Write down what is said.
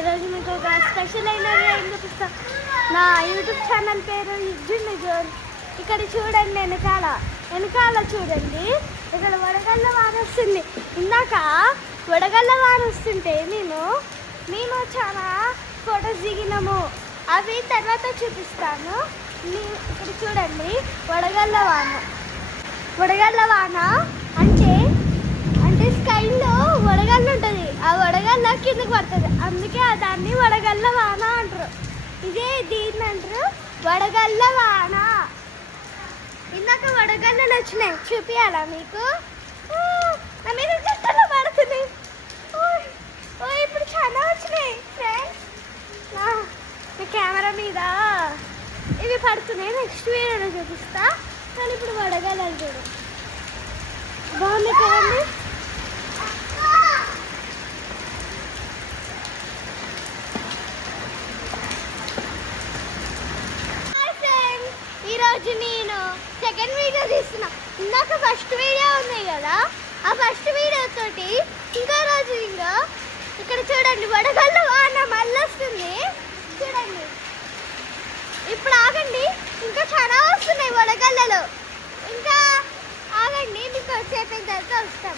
ఈరోజు మీకు ఒక స్పెషల్ అయినది ఏం చూపిస్తా. నా యూట్యూబ్ ఛానల్ పేరు ఇజ్జుండి జోన్. ఇక్కడ చూడండి, వెనకాల చూడండి, ఇక్కడ వడగళ్ళ వాన వస్తుంది. ఇందాక వడగళ్ళ వాన వస్తుంటే మేము చాలా ఫొటోస్ దిగినాము. అవి తర్వాత చూపిస్తాను. ఇక్కడ చూడండి, వడగళ్ళ వాన అంటే స్కైలో వడగళ్ళు ఉంటుంది. ఆ వడగళ్ళ కిందకి పడుతుంది, అందుకే దాన్ని వడగళ్ళ వాన అంటారు. దీన్ని అంటారు వడగళ్ళ వాన. ఇందాక వడగళ్ళలు వచ్చినాయి, చూపియాలా మీకు? నా మీద చెట్టలో పడుతున్నాయి. ఇప్పుడు చాలా వచ్చినాయి ఫ్రెండ్స్. నా కెమెరా మీద ఇవి పడుతున్నాయి. నెక్స్ట్ వీడియోలో చూపిస్తా. కానీ ఇప్పుడు వడగళ్ళలు చూడు, బాగుంది కదండి. ఈరోజు నేను సెకండ్ వీడియో తీస్తున్నా. ఇందాక ఫస్ట్ వీడియో ఉంది కదా, ఆ ఫస్ట్ వీడియో తోటి ఇంకో రోజు ఇక్కడ చూడండి, వడగళ్ళ వాన మళ్ళీ వస్తుంది. చూడండి, ఇప్పుడు ఆగండి, ఇంకా చాలా వస్తున్నాయి వడగళ్ళలు. ఇంకా ఆగండి, మీకు వచ్చేపోయిన తర్వాత వస్తాను.